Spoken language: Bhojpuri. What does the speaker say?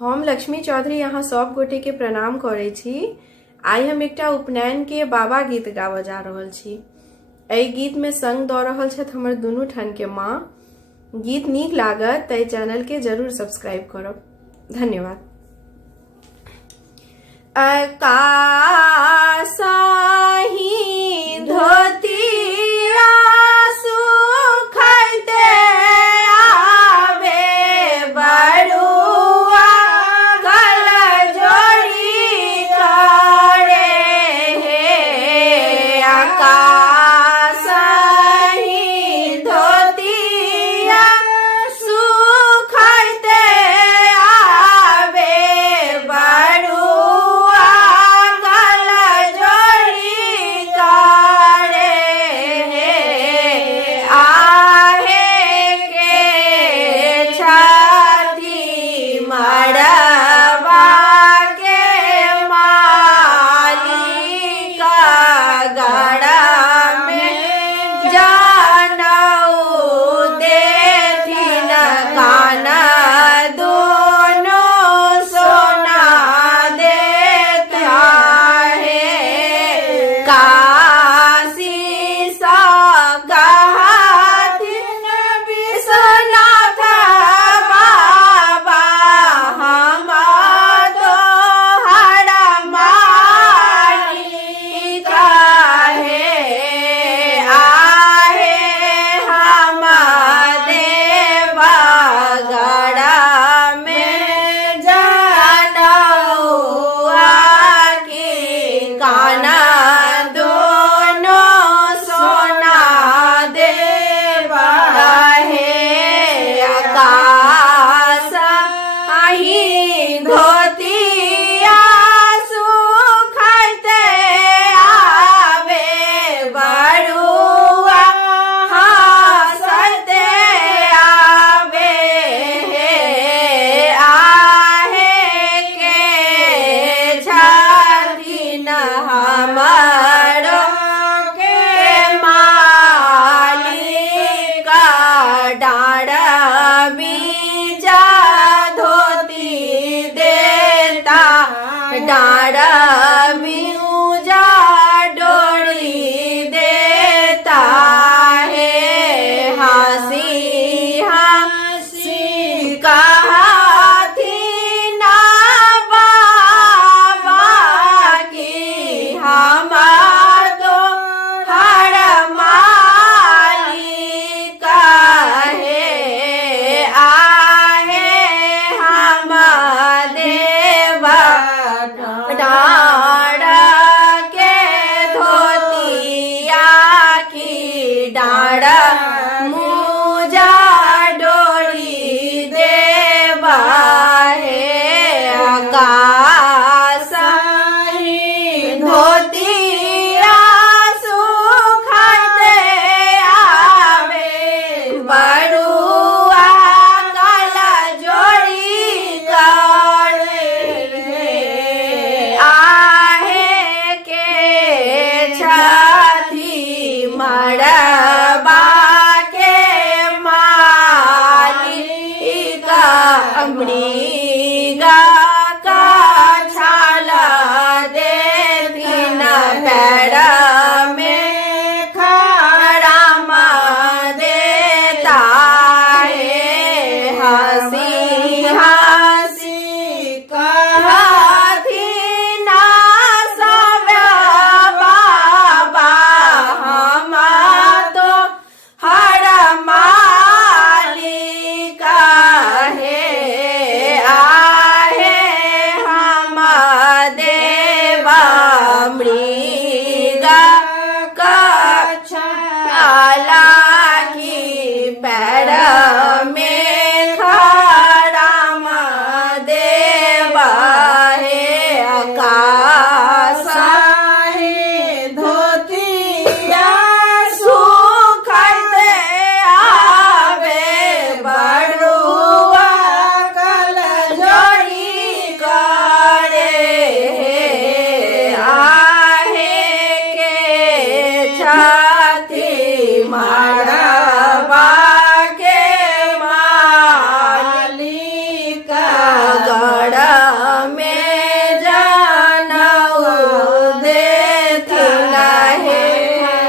हम लक्ष्मी चौधरी यहाँ सब गोटे के प्रणाम करे छी। आई हम एकटा उपनयन के बाबा गीत गावा जा रहल छी। एहि गीत में संग दऽ रहल छथि हमर दुनू ठन के माँ। गीत नीक लागत तऽ चैनल के जरूर सब्सक्राइब करब। धन्यवाद। आकाशाही धोतिया सुखैते आवे बरुआ गल जोड़ी करे हे। आकाशाही धोतिया सुखैते आवे बरुआ गल जोड़ी करे हे। आहे के छाती मड़वा के मालिका गड़ा में जानऊ देथिन काना दोनों सोना देता है। काशी सा कहथिन विश्वनाथ बाबा हम तोहर मालिका है। आहे हम देवगढ़ में जनौआ की काना दोनों सोना देवा है। आकाश आही धोतिया सुखैते आवे बरुआ हंसते आवे हे। आहे के छथिन हमरो के मालिका डाँड़ बीजा धोती देता डाँड़ बीजा डोरी देता है। हंसी हंसी कहथिन बाबा की हम तोहर मालिका है। आहे हम देवगढ़ के धोतिया की डाँड़ मुजा डोरी देवा है। आकाशाही धोतिया सुखैते आवे बरुआ गल जोड़ी करे हे। आहे के छथि मड़वा के मालिका अमृत